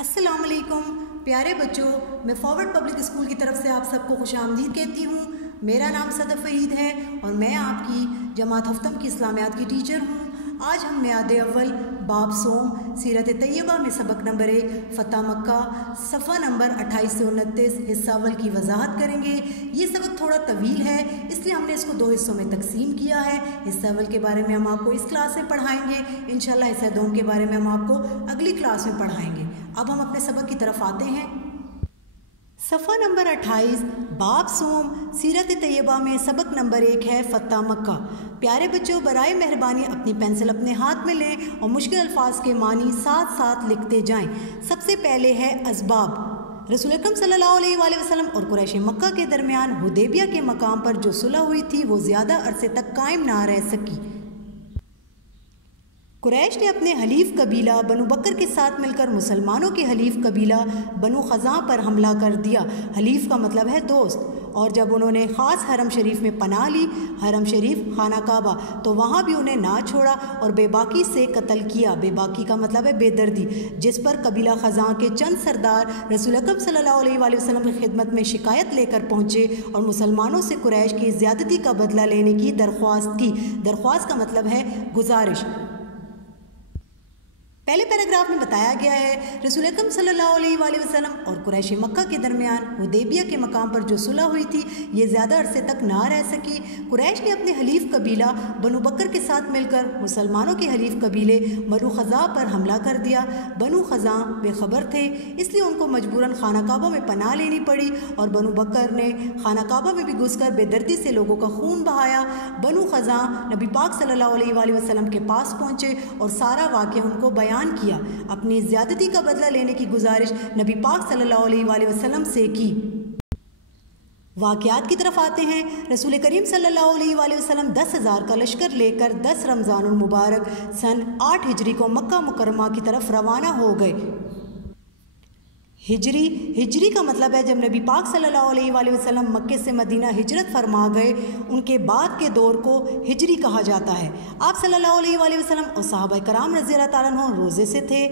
अस्सलाम वालेकुम प्यारे बच्चों, मैं फॉरवर्ड पब्लिक स्कूल की तरफ से आप सबको खुश आमदीद कहती हूँ। मेरा नाम सदफ फरीद है और मैं आपकी जमात हफ्तम की इस्लामियात की टीचर हूँ। आज हम मियाद अव्वल बाब सोम सीरत तैयबा में सबक नंबर 1 फ़तह मक्का सफ़ा नंबर 28 से 29 हिस्सा अव्वल की वजाहत करेंगे। ये सबक थोड़ा तवील है, इसलिए हमने इसको 2 हिस्सों में तकसीम किया है। हिस्सा अव्वल के बारे में हम आपको इस क्लास में पढ़ाएंगे, इंशाल्लाह हिस्सा दोम के बारे में हम आपको अगली क्लास में पढ़ाएंगे। अब हम अपने सबक की तरफ आते हैं। सफ़ा नंबर 28 बाब सोम सीरत तैयबा में सबक नंबर 1 है फ़तह मक्का। प्यारे बच्चों, बराए मेहरबानी अपनी पेंसिल अपने हाथ में लें और मुश्किल अल्फाज के मानी साथ साथ लिखते जाएं। सबसे पहले है असबाब। रसूल अकरम सल्लल्लाहु अलैहि वसल्लम और कुरैश मक्का के दरमियान हुदैबिया के मकाम पर जो सुलह हुई थी वो ज़्यादा अरसे तक कायम ना रह सकी। कुरैश ने अपने हलीफ कबीला बनु बकर के साथ मिलकर मुसलमानों के हलीफ कबीला बनु ख़ज़ा पर हमला कर दिया। हलीफ का मतलब है दोस्त। और जब उन्होंने ख़ास हरम शरीफ में पनाह ली, हरम शरीफ खाना काबा, तो वहाँ भी उन्हें ना छोड़ा और बेबाकी से कत्ल किया। बेबाकी का मतलब है बेदर्दी, जिस पर कबीला ख़ज़ा के चंद सरदार रसूल अकरम सल्लल्लाहु अलैहि वसल्लम की खिदमत में शिकायत लेकर पहुँचे और मुसलमानों से कुरैश की ज़्यादती का बदला लेने की दरख्वास्त की। दरख्वास्त का मतलब है गुजारिश। पहले पैराग्राफ में बताया गया है रसूल अकरम सल्लल्लाहु अलैहि वसल्लम और कुरैश मक्का के दरमियान हुदैबिया के मकाम पर जो सुलह हुई थी ये ज़्यादा अरसे तक ना रह सकी। कुरैश ने अपने हलीफ कबीला बनु बकर के साथ मिलकर मुसलमानों के हलीफ कबीले बनु ख़ज़ा पर हमला कर दिया। बनु ख़ज़ा बेखबर थे, इसलिए उनको मजबूरन खाना काबा में पनाह लेनी पड़ी और बनु बकर ने खाना काबा में भी घुसकर बेदर्दी से लोगों का खून बहाया। बनु ख़ज़ा नबी पाक सल्लल्लाहु अलैहि वसल्लम के पास पहुँचे और सारा वाक़या उनको बयान किया। अपनी ज़्यादती का बदला लेने की गुजारिश नबी पाक सल्लल्लाहु अलैहि वसल्लम से की। वाक़यात की तरफ आते हैं। रसूल करीम सल्लल्लाहु अलैहि वसल्लम 10,000 का लश्कर लेकर 10 रमज़ानुल मुबारक सन 8 हिजरी को मक्का मुकर्रमा की तरफ रवाना हो गए। हिजरी का मतलब है जब नबी पाक सल्लल्लाहु अलैहि वसल्लम मक्के से मदीना हिजरत फरमा गए, उनके बाद के दौर को हिजरी कहा जाता है। आप सल्लल्लाहु अलैहि वसल्लम और सहाबा कराम रज़ियल्लाहु ताला अन्हुम रोज़े से थे।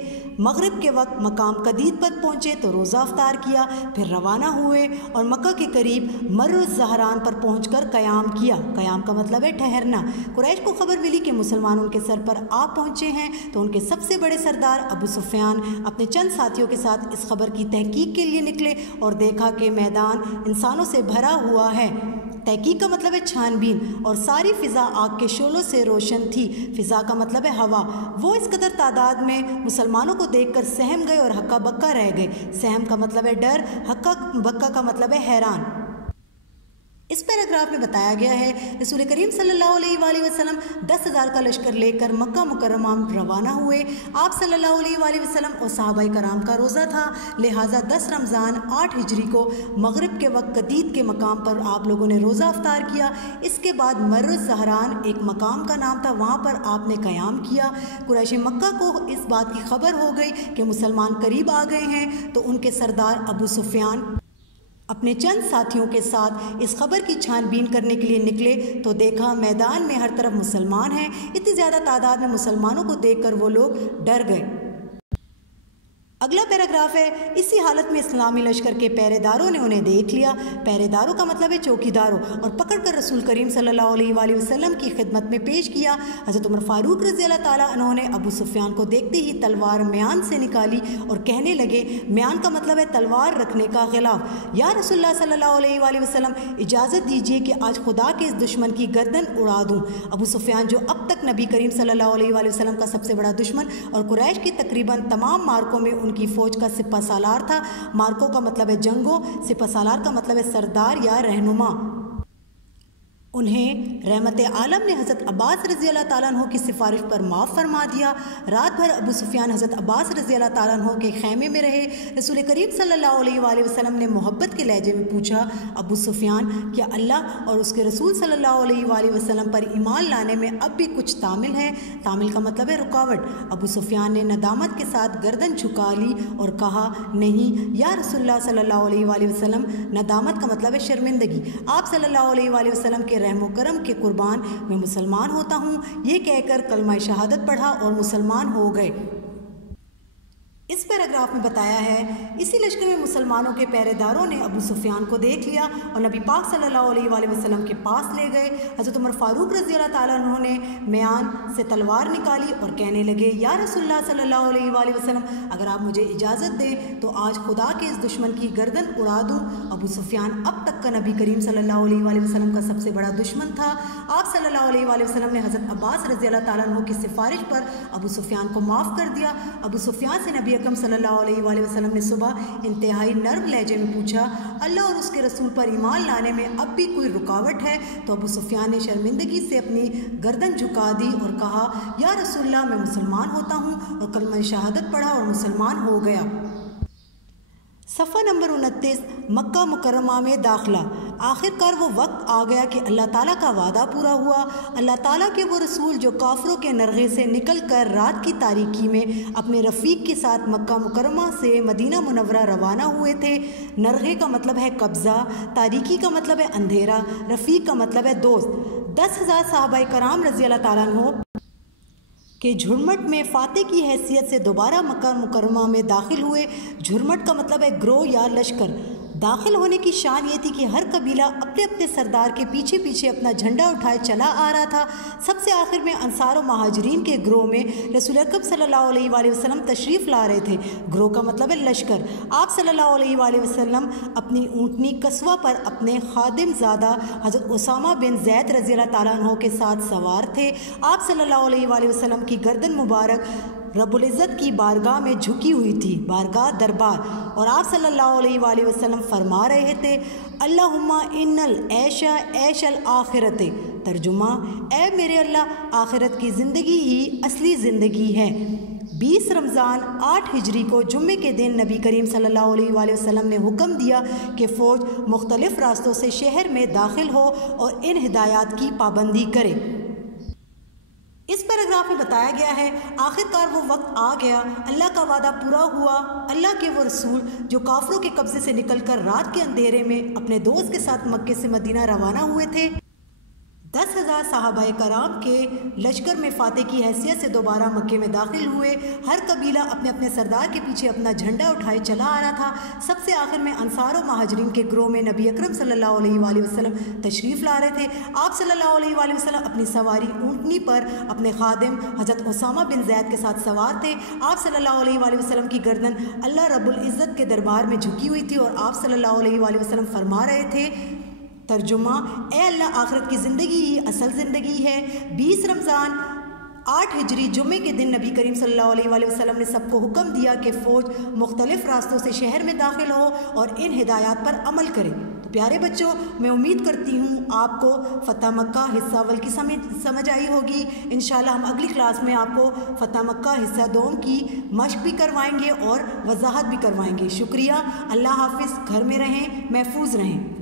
मगरिब के वक्त मकाम कदीद पर पहुँचे तो रोज़ा अफ्तार किया, फिर रवाना हुए और मक्का के करीब मर्रुज़ ज़हरान पर पहुँचकर क़याम किया। क़याम का मतलब है ठहरना। कुरैश को खबर मिली कि मुसलमान उनके सर पर आ पहुँचे हैं, तो उनके सबसे बड़े सरदार अबू सुफियान अपने चंद साथियों के साथ इस खबर की तहकीक के लिए निकले और देखा कि मैदान इंसानों से भरा हुआ है। तहकीक का मतलब है छानबीन, और सारी फ़िज़ा आग के शोलों से रोशन थी। फ़िज़ा का मतलब है हवा। वो इस कदर तादाद में मुसलमानों को देखकर सहम गए और हक्का बक्का रह गए। सहम का मतलब है डर, हक्का बक्का का मतलब है हैरान। इस पैराग्राफ में बताया गया है रसूल करीम सल्लल्लाहु अलैहि वसल्लम 10,000 का लश्कर लेकर मक्का मुकर्रमा रवाना हुए। आप सल्लल्लाहु अलैहि वसल्लम और सहाबाए कराम का रोज़ा था, लिहाजा 10 रमज़ान 8 हिजरी को मगरिब के वक्त कदीद के मकाम पर आप लोगों ने रोज़ा अफ्तार किया। इसके बाद मर्रुज़ ज़हरान एक मकाम का नाम था, वहाँ पर आपने क़याम किया। कुरैश मक्का को इस बात की खबर हो गई कि मुसलमान करीब आ गए हैं, तो उनके सरदार अबू सुफियान अपने चंद साथियों के साथ इस खबर की छानबीन करने के लिए निकले, तो देखा मैदान में हर तरफ मुसलमान हैं। इतनी ज़्यादा तादाद में मुसलमानों को देखकर वो लोग डर गए। अगला पैराग्राफ है, इसी हालत में इस्लामी लश्कर के पहरेदारों ने उन्हें देख लिया। पहरेदारों का मतलब है चौकीदारों, और पकड़कर रसूल करीम सल्लल्लाहु अलैहि वसल्लम की खिदमत में पेश किया। हज़रत उमर फ़ारूक रज़ियल्लाहु ताला अन्हु ने अबू सुफियान को देखते ही तलवार म्यान से निकाली और कहने लगे, म्यान का मतलब है तलवार रखने का ग़िलाफ़। या रसूलुल्लाह सल्लल्लाहु अलैहि वसल्लम, इजाज़त दीजिए कि आज खुदा के इस दुश्मन की गर्दन उड़ा दूँ। अबू सुफियान जो अब तक नबी करीम सल्लल्लाहु अलैहि वसल्लम का सबसे बड़ा दुश्मन और कुरैश की तकरीबन तमाम मार्कों में उनकी फ़ौज का सिपा सालार था। मार्कों का मतलब है जंगों, सिपा सालार का मतलब है सरदार या रहनुमा। उन्हें रहमत आलम ने हज़रत अब्बास रज़ियल्लाहु ताला अन्हु की सिफारिश पर माफ़ फरमा दिया। रात भर अबू सुफियान हज़रत अब्बास रज़ियल्लाहु ताला अन्हु के खैमे में रहे। रसूल करीम सल्लल्लाहु अलैहि वसल्लम ने मोहब्बत के लहजे में पूछा, अबू सुफियान, क्या अल्लाह और उसके रसूल सल्लल्लाहु अलैहि वसल्लम पर ईमान लाने में अब भी कुछ तामिल है? तामिल का मतलब है रुकावट। अबू सुफियान ने नदामत के साथ गर्दन झुका ली और कहा, नहीं या रसूलुल्लाह सल्लल्लाहु अलैहि वसल्लम, नदामत का मतलब है शर्मिंदगी। आप सल्लल्लाहु अलैहि वसल्लम के रहमो करम के कुर्बान मैं मुसलमान होता हूँ। ये कहकर कलमा शहादत पढ़ा और मुसलमान हो गए। इस पैराग्राफ में बताया है, इसी लश्कर में मुसलमानों के पहरेदारों ने अबू सुफियान को देख लिया और नबी पाक सल्लल्लाहु अलैहि वसल्लम के पास ले गए। हज़रत उमर फ़ारूक रज़ी अल्लाह ताला अन्हु ने म्यान से तलवार निकाली और कहने लगे, या रसूलुल्लाह सल्लल्लाहु अलैहि वसल्लम, अगर आप मुझे इजाज़त दें तो आज खुदा के इस दुश्मन की गर्दन उड़ा दूँ। अबू सुफियान अब तक का नबी करीम सल्लल्लाहु अलैहि वसल्लम का सबसे बड़ा दुश्मन था। आप सल्लल्लाहु अलैहि वसल्लम ने हज़रत अब्बास रज़ी अल्लाह ताला अन्हु की सिफारिश पर अबू सुफियान को माफ़ कर दिया। अबू सुफियान से नबी अकरम सल्लल्लाहु अलैहि वसल्लम ने सुबह इंतहाई नर्म लहजे में पूछा, अल्लाह और उसके रसूल पर ईमान लाने में अब भी कोई रुकावट है? तो अबू सुफियान ने शर्मिंदगी से अपनी गर्दन झुका दी और कहा, या रसूलल्लाह, मैं मुसलमान होता हूँ, और कलमा शहादत पढ़ा और मुसलमान हो गया। सफ़ा नंबर 29, मक्का मुकर्रमा में दाखिला। आखिरकार वो वक्त आ गया कि अल्लाह ताला का वादा पूरा हुआ। अल्लाह ताला के वो रसूल जो काफरों के नरगे से निकल कर रात की तारीकी में अपने रफ़ीक के साथ मक्का मुकर्रमा से मदीना मुनव्वरा रवाना हुए थे। नरगे का मतलब है कब्ज़ा, तारीकी का मतलब है अंधेरा, रफ़ीक का मतलब है दोस्त। 10,000 सहाबाए कराम रज़ी अल्लाह ताला अन्हु के झुरमट में फ़ाते की हैसियत से दोबारा मक्का मुकर्रमा में दाखिल हुए। झुरमट का मतलब है ग्रोह या लश्कर। दाखिल होने की शान ये थी कि हर कबीला अपने अपने सरदार के पीछे पीछे अपना झंडा उठाए चला आ रहा था। सबसे आखिर में अंसार और महाजरीन के ग्रोह में रसूल अकरम सल्लल्लाहु अलैहि वसल्लम तशरीफ़ ला रहे थे। ग्रोह का मतलब है लश्कर। आप सल्लल्लाहु अलैहि वसल्लम अपनी ऊँटनी कस्वा पर अपने खादिम ज़ादा हज़रत उसामा बिन ज़ैद रज़ी अल्लाह ताला अन्हु के साथ सवार थे। आप सल्लल्लाहु अलैहि वसल्लम की गर्दन मुबारक रब्बुल इज़्ज़त की बारगाह में झुकी हुई थी, बारगाह दरबार, और आप सल्लल्लाहु अलैहि वसल्लम फरमा रहे थे, अल्लाहुम्मा इन्नल ऐशा ऐशल आखिरते। तर्जुमा, ए मेरे अल्लाह, आखिरत की ज़िंदगी ही असली ज़िंदगी है। 20 रमज़ान 8 हिजरी को जुम्मे के दिन नबी करीम सल्लल्लाहु अलैहि वसल्लम ने हुक्म दिया कि फ़ौज मुख्तलिफ़ रास्तों से शहर में दाखिल हो और इन हिदायत की पाबंदी करे। इस पैराग्राफ में बताया गया है, आखिरकार वो वक्त आ गया, अल्लाह का वादा पूरा हुआ। अल्लाह के वो रसूल जो काफरों के कब्ज़े से निकलकर रात के अंधेरे में अपने दोस्त के साथ मक्के से मदीना रवाना हुए थे, 10,000 सहाबाए कराम के लश्कर में फ़ाते की हैसियत से दोबारा मक्के में दाखिल हुए। हर कबीला अपने अपने सरदार के पीछे अपना झंडा उठाए चला आ रहा था। सबसे आखिर में अंसार और महाजरीन के ग्रोह में नबी अकरम सल्लल्लाहु अलैहि वसल्लम तशरीफ़ ला रहे थे। आप सल्लल्लाहु अलैहि वसल्लम अपनी सवारी ऊँटनी पर अपने खादिम हज़रत उसामा बिन ज़ैद के साथ सवार थे। आप सल्लल्लाहु अलैहि वसल्लम की गर्दन अल्लाह रब्बुल इज़्ज़त के दरबार में झुकी हुई थी और आप सल्लल्लाहु अलैहि वसल्लम फरमा रहे थे, तर्जुमा, ए अल्लाह, आखिरत की ज़िंदगी ही असल ज़िंदगी है। 20 रमज़ान 8 हिजरी जुम्मे के दिन नबी करीम सल्लल्लाहु अलैहि वसल्लम ने सबको हुक्म दिया कि फ़ौज मुख्तलिफ़ रास्तों से शहर में दाखिल हो और इन हिदायत पर अमल करे। तो प्यारे बच्चों, मैं उम्मीद करती हूँ आपको फ़तह मक्का हिस्सा अव्वल की समझ आई होगी। इंशाल्लाह हम अगली क्लास में आपको फ़तह मक्का हिस्सा 2 की मश्क भी करवाएंगे और वज़ाहत भी करवाएंगे। शुक्रिया। अल्लाह हाफ़िज़। घर में रहें, महफूज रहें।